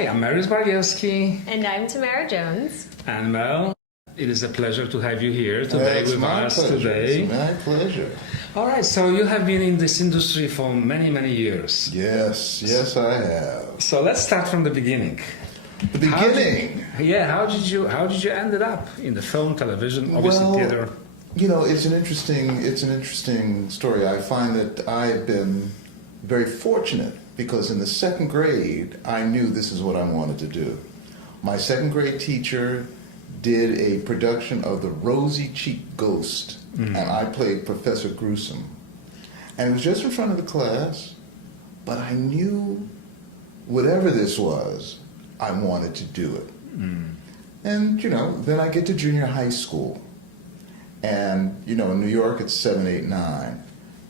Hi, I'm Marius Bargiewski. And I'm Tamara Jones. And Mel, it is a pleasure to have you here today It's with my us pleasure. today. It's my pleasure. All right, so you have been in this industry for many, many years. Yes, I have. So let's start from the beginning. The beginning. How did you ended up in the film, television, obviously theater? You know, it's an interesting story. I find that I've been very fortunate because in the second grade, I knew this is what I wanted to do. My second grade teacher did a production of The Rosy Cheeked Ghost, and I played Professor Gruesome. And it was just in front of the class, but I knew whatever this was, I wanted to do it. And, you know, then I get to junior high school. And, you know, in New York, it's 7, 8, 9.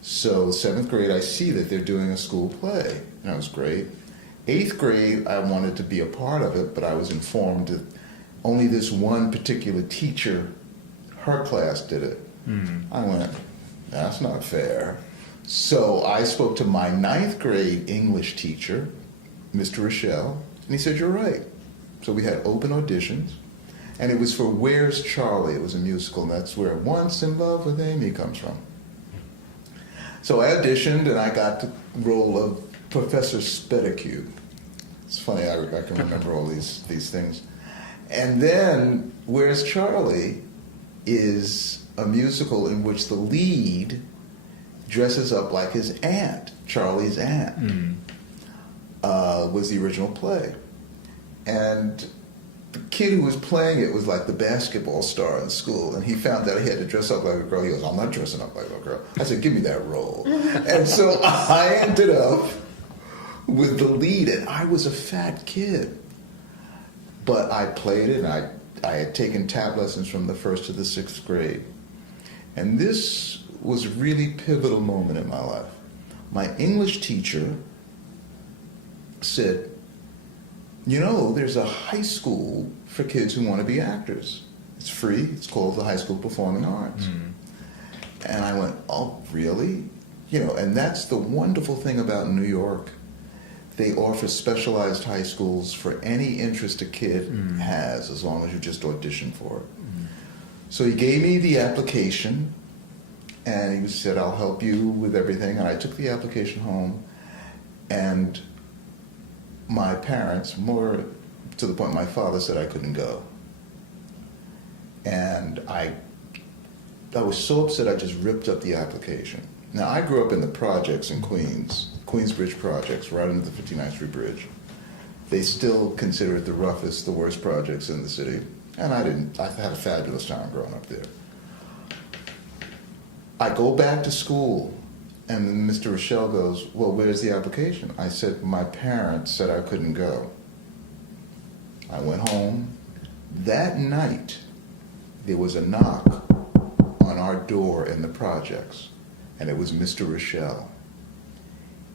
So 7th grade, I see that they're doing a school play. And that was great. 8th grade, I wanted to be a part of it, but I was informed that only this one particular teacher, her class did it. I went, that's not fair. So I spoke to my 9th grade English teacher, Mr. Rochelle, and he said, you're right. So we had open auditions, and it was for Where's Charlie? It was a musical, and that's where Once in Love with Amy comes from. So I auditioned, and I got the role of Professor Spedicue. It's funny, I can remember all these things. And then Where's Charlie is a musical in which the lead dresses up like his aunt, Charlie's aunt, was the original play. And the kid who was playing it was like the basketball star in school, and he found out he had to dress up like a girl. He goes, I'm not dressing up like a girl. I said, give me that role. And so I ended up with the lead, and I was a fat kid. But I played it, and I had taken tap lessons from the 1st to the 6th grade. And this was a really pivotal moment in my life. My English teacher said, you know, there's a high school for kids who want to be actors. It's free. It's called the High School of Performing Arts. And I went, oh, really? You know, and that's the wonderful thing about New York. They offer specialized high schools for any interest a kid has, as long as you just audition for it. So he gave me the application, and he said, I'll help you with everything. And I took the application home, and my parents, more to the point my father said I couldn't go. And I was so upset I just ripped up the application. Now, I grew up in the projects in Queens, Queensbridge projects, right under the 59th Street Bridge. They still consider it the roughest, the worst projects in the city. And I had a fabulous time growing up there. I go back to school, and then Mr. Rochelle goes, well, where's the application? I said, my parents said I couldn't go. I went home. That night, there was a knock on our door in the projects, and it was Mr. Rochelle.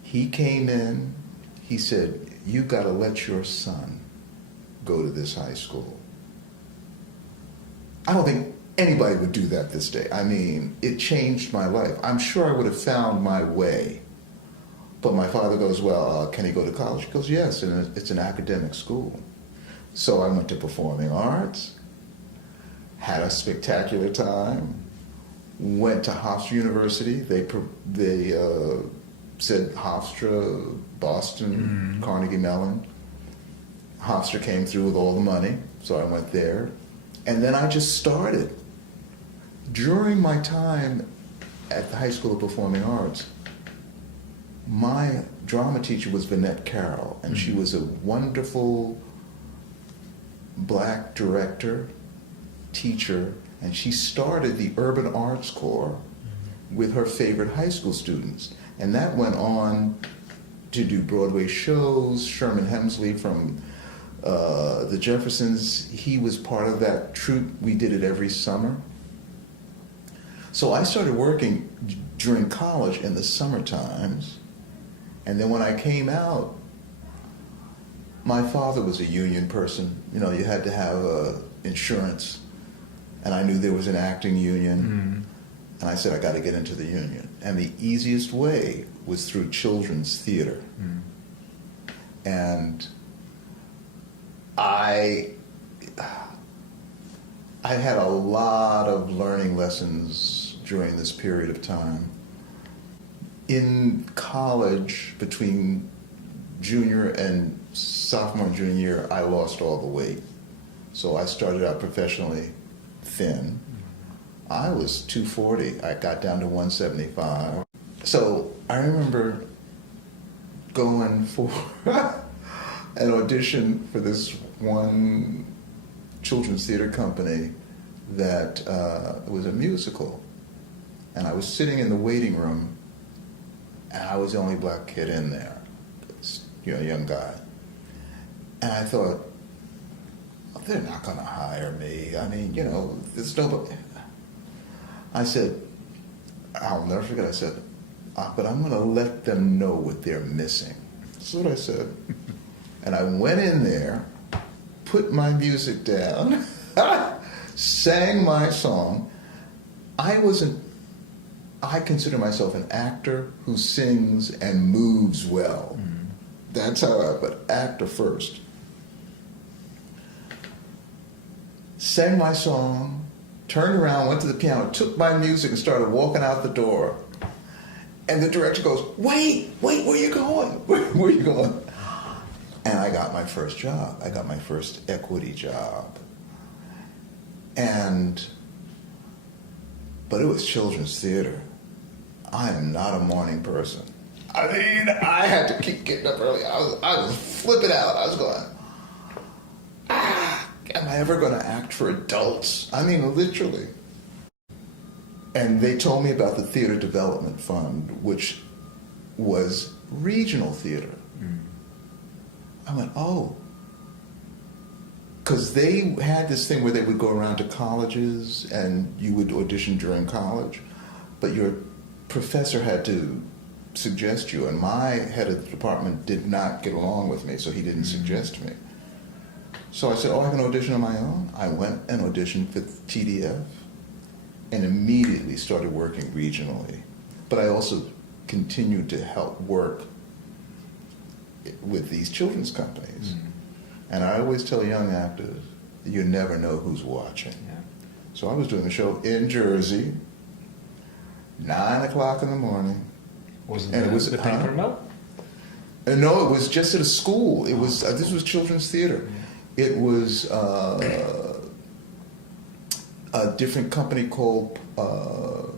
He came in, he said, you gotta let your son go to this high school. I don't think anybody would do that this day. I mean, it changed my life. I'm sure I would have found my way. But my father goes, well, can he go to college? He goes, yes, and it's an academic school. So I went to performing arts, had a spectacular time, went to Hofstra University. They said Hofstra, Boston, Carnegie Mellon. Hofstra came through with all the money, so I went there. And then I just started. During my time at the High School of Performing Arts, my drama teacher was Vinette Carroll, and she was a wonderful black director, teacher, and she started the Urban Arts Corps with her favorite high school students. And that went on to do Broadway shows. Sherman Hemsley from the Jeffersons, he was part of that troupe. We did it every summer. So I started working during college in the summer times, and then when I came out, my father was a union person. You know, you had to have insurance, and I knew there was an acting union, and I said, I got to get into the union. And the easiest way was through children's theater. And I had a lot of learning lessons during this period of time. In college, between junior and sophomore and junior year, I lost all the weight. So I started out professionally thin. I was 240. I got down to 175. So I remember going for an audition for this one children's theater company that was a musical. And I was sitting in the waiting room, and I was the only black kid in there, young guy. And I thought, they're not going to hire me. I mean, there's nobody. I said, I'll never forget, I said, but I'm going to let them know what they're missing. That's what I said. And I went in there, put my music down, sang my song. I consider myself an actor who sings and moves well. Mm-hmm. That's how but actor first. Sang my song, turned around, went to the piano, took my music and started walking out the door. And the director goes, wait, where are you going? Where are you going? And I got my first job. I got my first equity job. But it was children's theater. I am not a morning person. I mean, I had to keep getting up early. I was flipping out. I was going, am I ever going to act for adults? I mean, literally. And they told me about the Theater Development Fund, which was regional theater. Mm. I went, oh. Because they had this thing where they would go around to colleges and you would audition during college, but your professor had to suggest you, and my head of the department did not get along with me, so he didn't suggest me. So I said, I can audition on my own. I went and auditioned for TDF and immediately started working regionally. But I also continued to help work with these children's companies. Mm-hmm. And I always tell young actors, you never know who's watching. Yeah. So I was doing a show in Jersey, 9 o'clock in the morning. Wasn't it the paper mill? No, it was just at a school. It was this was children's theater. It was a different company called. I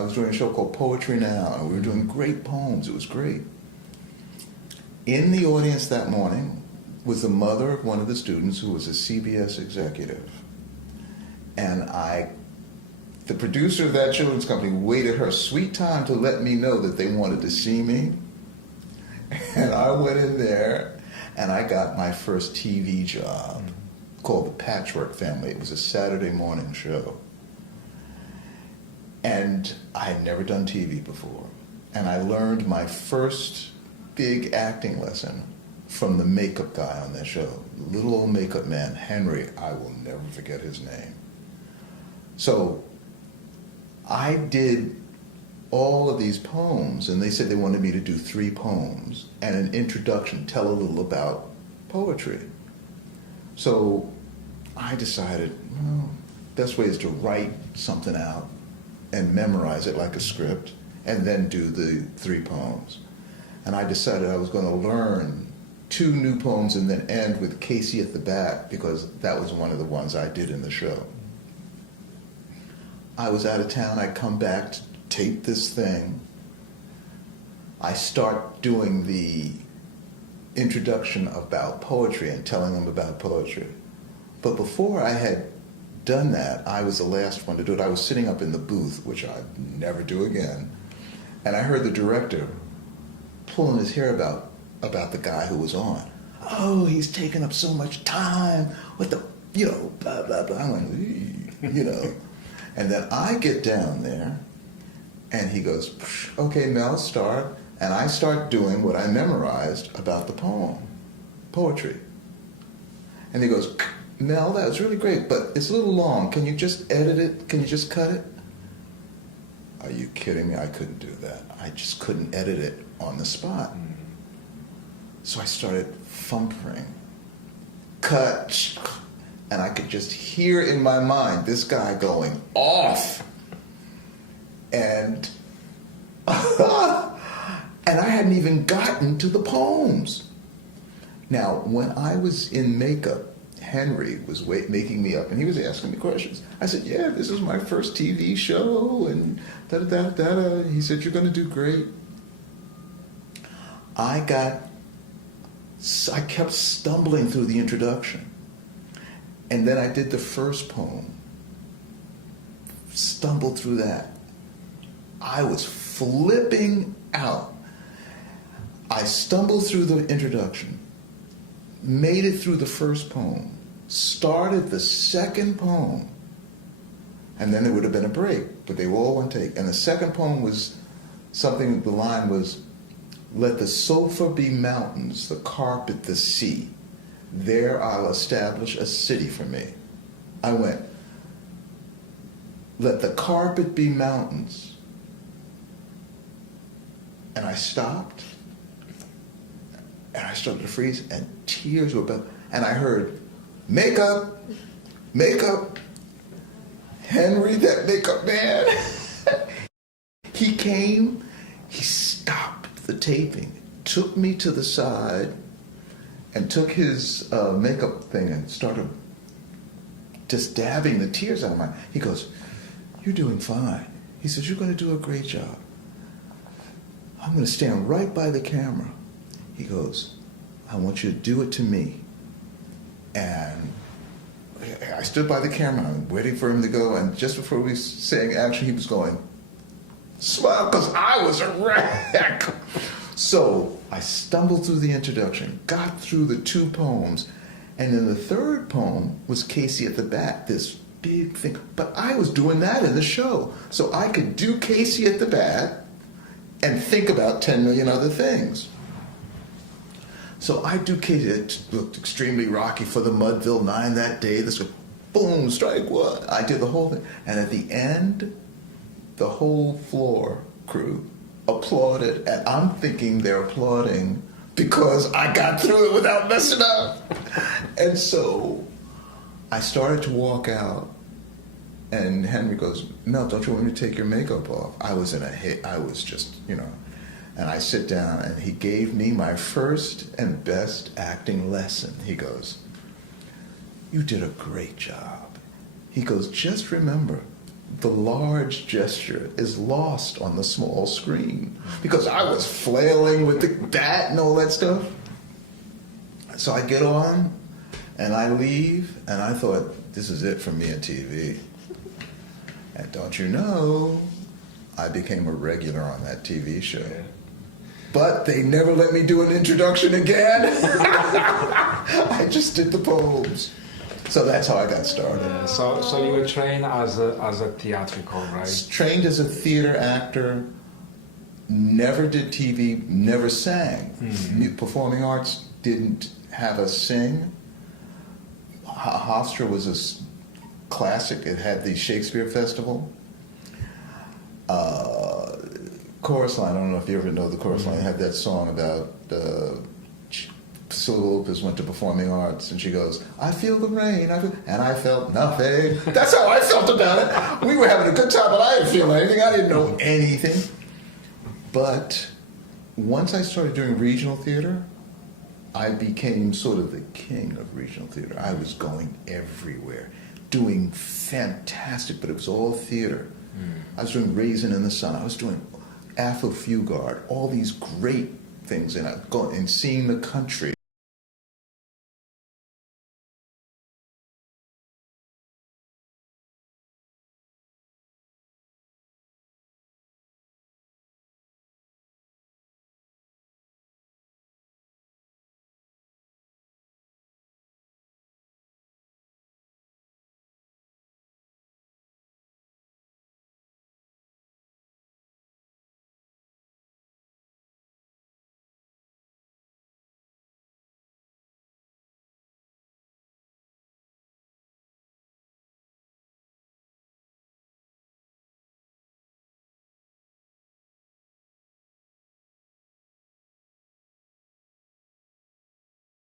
was doing a show called Poetry Now, and we were doing great poems. It was great. In the audience that morning was the mother of one of the students who was a CBS executive, and the producer of that children's company waited her sweet time to let me know that they wanted to see me. And I went in there and I got my first TV job called The Patchwork Family. It was a Saturday morning show. And I had never done TV before. And I learned my first big acting lesson from the makeup guy on that show. Little old makeup man, Henry. I will never forget his name. So I did all of these poems, and they said they wanted me to do 3 poems and an introduction, tell a little about poetry. So I decided, well, best way is to write something out and memorize it like a script, and then do the 3 poems. And I decided I was going to learn 2 new poems and then end with Casey at the Bat, because that was one of the ones I did in the show. I was out of town. I come back to tape this thing. I start doing the introduction about poetry and telling them about poetry. But before I had done that, I was the last one to do it. I was sitting up in the booth, which I'd never do again, and I heard the director pulling his hair about the guy who was on. Oh, he's taking up so much time. What the, blah, blah, blah. I went, And then I get down there, and he goes, okay, Mel, start. And I start doing what I memorized about the poetry. And he goes, Mel, that was really great, but it's a little long. Can you just edit it? Can you just cut it? Are you kidding me? I couldn't do that. I just couldn't edit it on the spot. So I started fumbling. cut, and I could just hear in my mind this guy going off. And and I hadn't even gotten to the poems. Now, when I was in makeup, Henry was making me up, and he was asking me questions. I said, yeah, this is my first TV show, and da-da-da-da-da. He said, you're going to do great. I kept stumbling through the introduction. And then I did the first poem. Stumbled through that. I was flipping out. I stumbled through the introduction, made it through the first poem, started the second poem, and then there would have been a break, but they were all one take. And the second poem was something, the line was, let the sofa be mountains, the carpet the sea. There I'll establish a city for me. I went, let the carpet be mountains. And I stopped, and I started to freeze, and tears were about, and I heard, makeup, makeup, Henry, that makeup man. He came, he stopped the taping, took me to the side, and took his makeup thing and started just dabbing the tears out of my, he goes, you're doing fine. He says, you're going to do a great job. I'm going to stand right by the camera. He goes, I want you to do it to me. And I stood by the camera, I'm waiting for him to go, and just before we sang action, he was going, smile, because I was a wreck. So I stumbled through the introduction, got through the two poems, and then the third poem was Casey at the Bat, this big thing. But I was doing that in the show. So I could do Casey at the Bat and think about 10 million other things. So I do Casey. It looked extremely rocky for the Mudville 9 that day. This was boom, strike one. I did the whole thing. And at the end, the whole floor crew applauded. And I'm thinking they're applauding because I got through it without messing up. And so I started to walk out. And Henry goes, Mel, don't you want me to take your makeup off? I was in a hit. I was just, And I sit down, and he gave me my first and best acting lesson. He goes, you did a great job. He goes, just remember, the large gesture is lost on the small screen. Because I was flailing with the bat and all that stuff. So I get on, and I leave, and I thought, this is it for me and TV. And don't you know, I became a regular on that TV show. But they never let me do an introduction again. I just did the poems. So that's how I got started. So you were trained as a theatrical, right? Trained as a theater actor, never did TV, never sang. Mm-hmm. Performing arts didn't have us sing. Hofstra was a classic. It had the Shakespeare Festival. Chorus line, I don't know if you ever know the chorus line, it had that song about Priscilla Lopez went to performing arts, and she goes, I feel the rain, and I felt nothing. That's how I felt about it. We were having a good time, but I didn't feel anything. I didn't know anything. But once I started doing regional theater, I became sort of the king of regional theater. I was going everywhere, doing fantastic, but it was all theater. I was doing Raisin in the Sun. I was doing Afro Fugard, all these great things, and seeing the country.